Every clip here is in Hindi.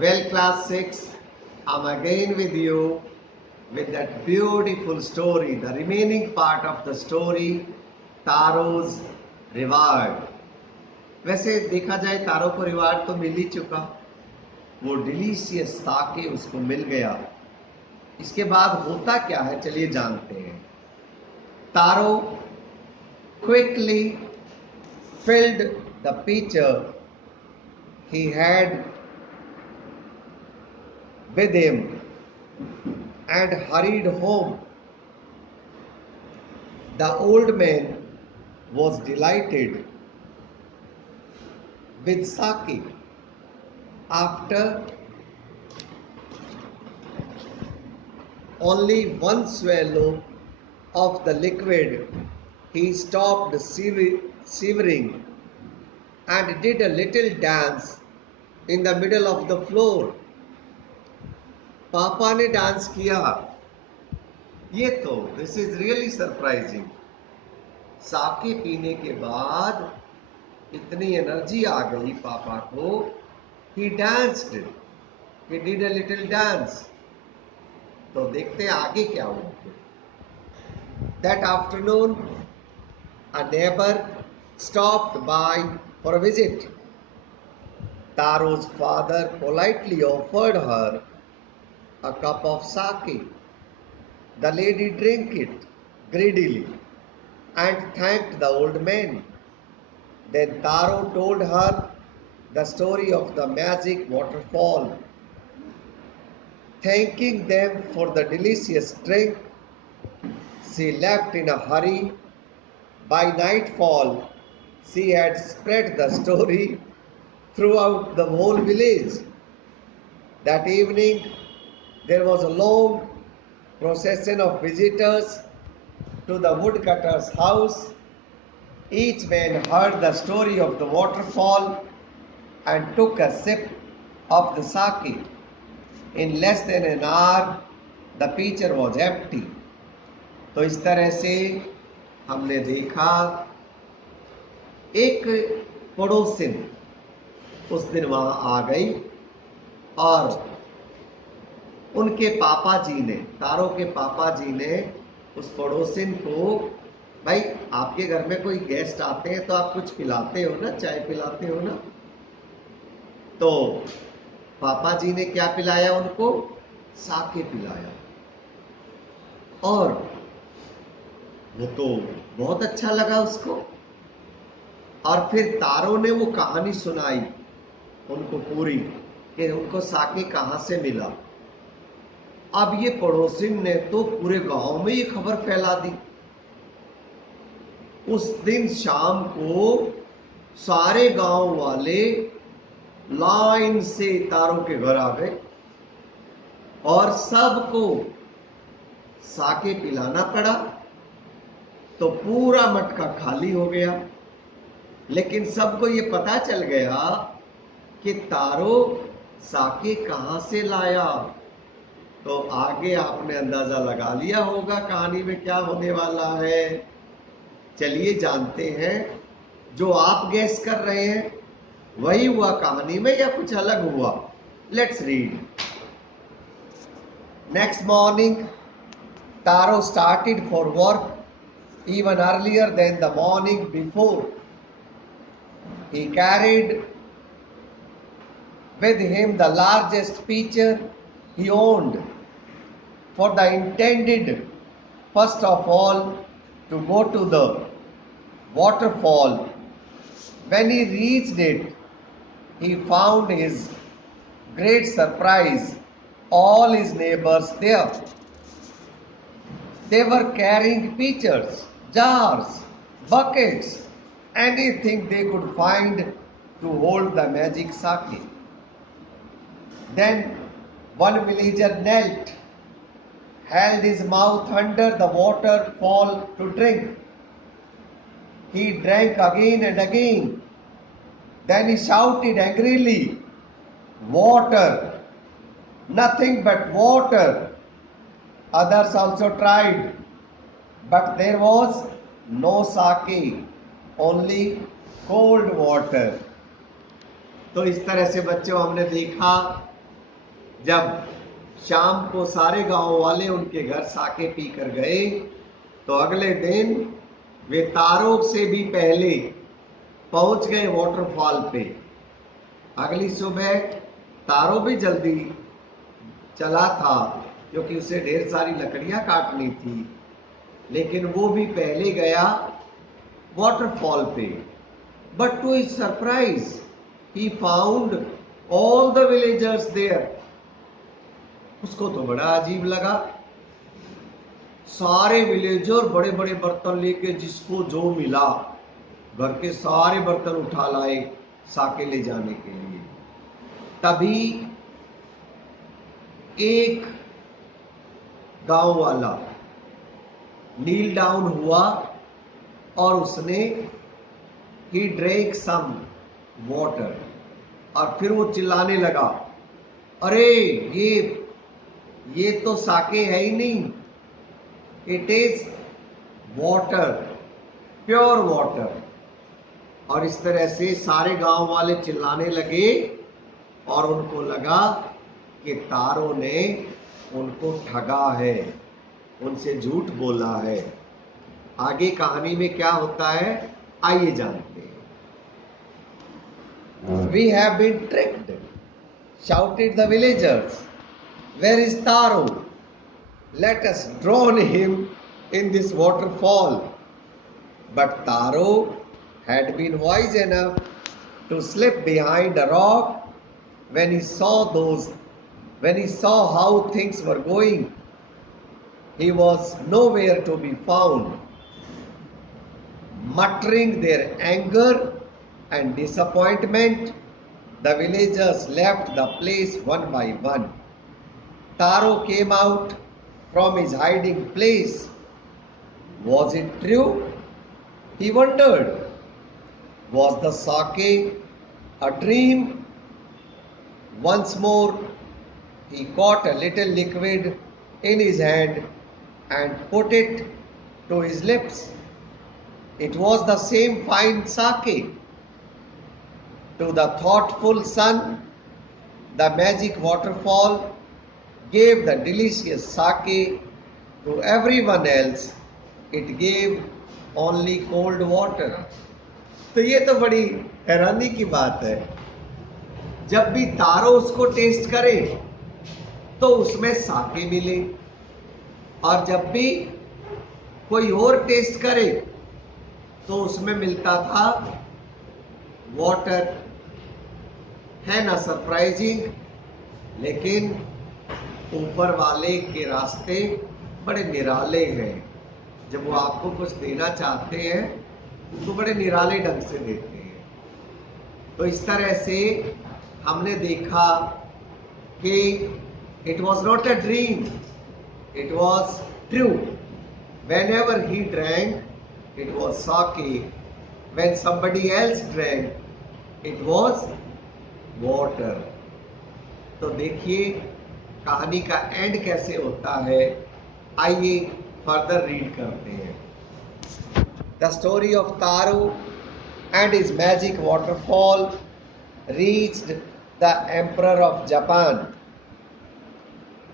Well, class 6, I'm again with you with that beautiful story, the remaining part of the story, Taro's reward. वैसे देखा जाए तारों को रिवार्ड तो मिल ही चुका, वो डिलीशियस ताके उसको मिल गया। इसके बाद होता क्या है चलिए जानते हैं। तारो quickly filled the pitcher he had with him and hurried home. The old man was delighted with sake. After only one swallow of the liquid, he stopped shivering and did a little dance in the middle of the floor. पापा ने डांस किया। ये तो दिस इज रियली सरप्राइजिंग। साके पीने के बाद इतनी एनर्जी आ गई पापा को, he danced, he did a little dance. तो देखते हैं आगे क्या हुआ। That afternoon a neighbour stopped by for a visit. Taro's father politely offered her a cup of sake. The lady drank it greedily and thanked the old man. Then Taro told her the story of the magic waterfall. Thanking them for the delicious drink, she left in a hurry. By nightfall, she had spread the story throughout the whole village. That evening, there was a long procession of visitors to the woodcutter's house. Each man heard the story of the waterfall and took a sip of the sake. In less than an hour, the pitcher was empty. तो इस तरह से हमने देखा एक पड़ोसिन उस दिन वहां आ गई और उनके पापा जी ने, तारो के पापा जी ने उस पड़ोसिन को, भाई आपके घर में कोई गेस्ट आते हैं तो आप कुछ पिलाते हो ना, चाय पिलाते हो ना। तो पापा जी ने क्या पिलाया उनको? साके पिलाया। और वो तो बहुत अच्छा लगा उसको। और फिर तारो ने वो कहानी सुनाई उनको पूरी कि उनको साके कहां से मिला। अब ये पड़ोसिन ने तो पूरे गांव में ये खबर फैला दी। उस दिन शाम को सारे गांव वाले लाइन से तारो के घर आ गए और सबको साके पिलाना पड़ा। तो पूरा मटका खाली हो गया। लेकिन सबको ये पता चल गया कि तारो साके कहां से लाया। तो आगे आपने अंदाजा लगा लिया होगा कहानी में क्या होने वाला है। चलिए जानते हैं। जो आप गैस कर रहे हैं वही हुआ कहानी में या कुछ अलग हुआ? Let's read. Next morning taro started for work even earlier than the morning before. He carried with him the largest pitcher he owned, for the intended first of all to go to the waterfall. When he reached it, he found his great surprise all his neighbors there. They were carrying pitchers, jars, buckets, anything they could find to hold the magic sake. Then one villager knelt, held his mouth under the waterfall to drink. He drank again and again. Then he shouted angrily, "Water! Nothing but water!" Others also tried, but there was no sake, only cold water. तो इस तरह से बच्चों हमने देखा जब शाम को सारे गांव वाले उनके घर साके पी कर गए तो अगले दिन वे तारों से भी पहले पहुंच गए वाटरफॉल पे। अगली सुबह तारों भी जल्दी चला था क्योंकि उसे ढेर सारी लकड़ियां काटनी थी, लेकिन वो भी पहले गया वाटरफॉल पे। But to his surprise he found all the villagers there. उसको तो बड़ा अजीब लगा, सारे विलेजर बड़े बड़े बर्तन लेके जिसको जो मिला घर के सारे बर्तन उठा लाए साके ले जाने के लिए। तभी एक गांव वाला नील डाउन हुआ और उसने ही ड्रैंक सम वाटर, और फिर वो चिल्लाने लगा, अरे ये तो साके है ही नहीं, it is water, pure water. और इस तरह से सारे गांव वाले चिल्लाने लगे और उनको लगा कि तारों ने उनको ठगा है, उनसे झूठ बोला है। आगे कहानी में क्या होता है आइए जानते हैं। We have been tricked, shouted the villagers. Where is Taro? Let us drown him in this waterfall. But Taro had been wise enough to slip behind a rock when he saw how things were going. He was nowhere to be found. Muttering their anger and disappointment, the villagers left the place one by one. Taro came out from his hiding place. Was it true? He wondered. Was the sake a dream? Once more, he caught a little liquid in his hand and put it to his lips. It was the same fine sake. To the thoughtful son, the magic waterfall gave the delicious sake. To everyone else, it gave only cold water. तो ये तो बड़ी हैरानी की बात है, जब भी तारो उसको टेस्ट करे तो उसमें साके मिले, और जब भी कोई और टेस्ट करे तो उसमें मिलता था वाटर। है ना सरप्राइजिंग? लेकिन ऊपर वाले के रास्ते बड़े निराले हैं। जब वो आपको कुछ देना चाहते हैं तो बड़े निराले ढंग से देते हैं। तो इस तरह से हमने देखा कि it was not a dream, it was true. Whenever he drank, it was sake. When somebody else drank, it was water. तो देखिए कहानी का एंड कैसे होता है, आइए फर्दर रीड करते हैं। The story of Taro and his magic waterfall reached the Emperor of Japan.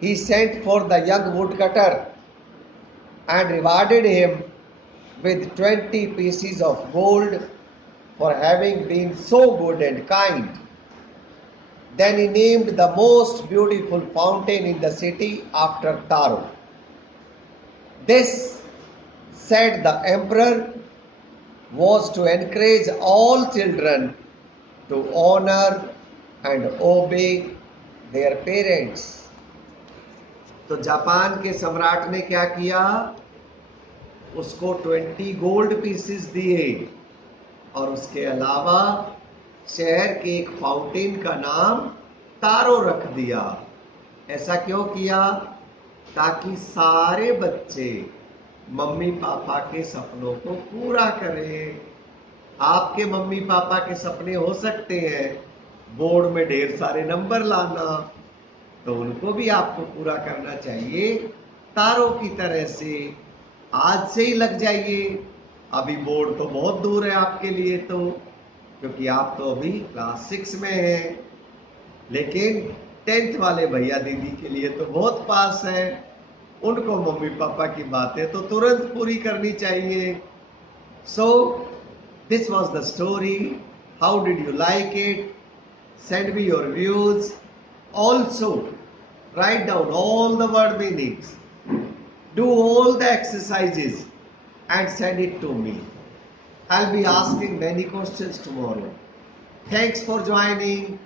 He sent for the young woodcutter and rewarded him with 20 pieces of gold for having been so good and kind. Then he named the most beautiful fountain in the city after Taro. This, said the emperor, was to encourage all children to honor and obey their parents. तो जापान के सम्राट ने क्या किया, उसको 20 गोल्ड पीसेस दिए और उसके अलावा शहर के एक फाउंटेन का नाम तारो रख दिया। ऐसा क्यों किया? ताकि सारे बच्चे मम्मी पापा के सपनों को पूरा करें। आपके मम्मी पापा के सपने हो सकते हैं बोर्ड में ढेर सारे नंबर लाना, तो उनको भी आपको पूरा करना चाहिए तारों की तरह से। आज से ही लग जाइए, अभी बोर्ड तो बहुत दूर है आपके लिए, तो क्योंकि आप तो अभी क्लास 6 में हैं, लेकिन 10th वाले भैया दीदी के लिए तो बहुत पास है, उनको मम्मी पापा की बातें तो तुरंत पूरी करनी चाहिए. So this was the story. How did you like it? Send me your views. Also write down all the word meanings, do all the exercises and send it to me. I'll be asking many questions tomorrow. Thanks for joining.